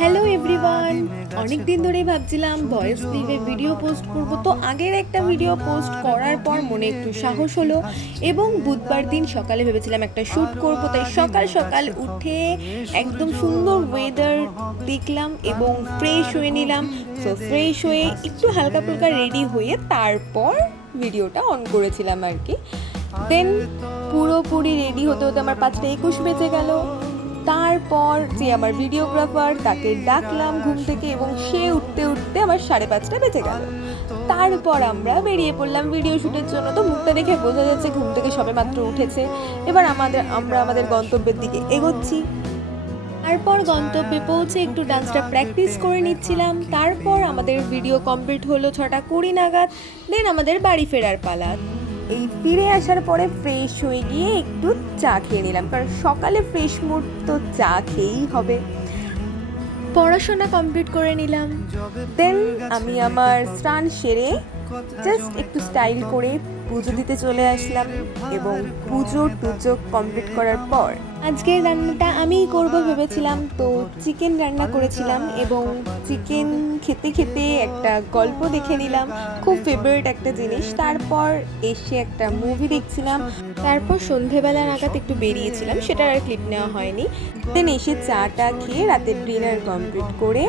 Hello everyone, অনেক দিন ধরেই ভাবছিলাম ভয়েস ক্লিপে ভিডিও পোস্ট করব। তো আগের একটা ভিডিও পোস্ট করার পর মনে একটু সাহস হলো এবং বুধবার দিন সকালে ভেবেছিলাম একটা শ্যুট করব। তাই সকাল সকাল উঠে একদম সুন্দর ওয়েদার দেখলাম এবং ফ্রেশ হয়ে নিলাম। সো ফ্রেশ হয়ে একটু হালকা ফুলকা রেডি হয়ে তারপর ভিডিওটা অন করেছিলাম আর কি। দেন পুরোপুরি রেডি হতে হতে আমার 5:21 বেজে গেল। তারপর যে আমার ভিডিওগ্রাফার তাকে ডাকলাম ঘুম থেকে এবং সে উঠতে উঠতে আমার 5:30 বেজে গেল। তারপর আমরা বেরিয়ে পড়লাম ভিডিও শ্যুটের জন্য। তো মুখটা দেখে বোঝা যাচ্ছে ঘুম থেকে সবে মাত্র উঠেছে। এবার আমরা আমাদের গন্তব্যের দিকে এগোচ্ছি। তারপর গন্তব্যে পৌঁছে একটু ডান্সটা প্র্যাকটিস করে নিচ্ছিলাম। তারপর আমাদের ভিডিও কমপ্লিট হলো 6:20 নাগাদ। দেন আমাদের বাড়ি ফেরার পালা। এই ফিরে আসার পরে ফ্রেশ হয়ে গিয়ে একটু চা খেয়ে নিলাম, কারণ সকালে ফ্রেশ মুড তো চা খেয়েই হবে। পড়াশোনা কমপ্লিট করে নিলাম। দেন আমি আমার স্নান সেরে জাস্ট একটু স্টাইল করে পুজো দিতে চলে আসলাম এবং পুজো কমপ্লিট করার পর আজকের রান্নাটা আমিই করব ভেবেছিলাম। তো চিকেন রান্না করেছিলাম এবং চিকেন খেতে খেতে একটা গল্প দেখে নিলাম, খুব ফেভারিট একটা জিনিস। তারপর এসে একটা মুভি দেখছিলাম। তারপর সন্ধেবেলা নাগাদ একটু বেরিয়েছিলাম, সেটার আর ক্লিপ নেওয়া হয়নি। দেন এসে চাটা খেয়ে রাতের ডিনার কমপ্লিট করে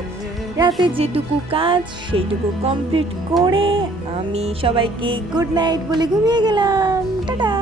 রাতের যেটুকু কাজ সেইটুকু কমপ্লিট করে আমি সবাইকে গুড নাইট বলে ঘুমিয়ে গেলাম। টাটা।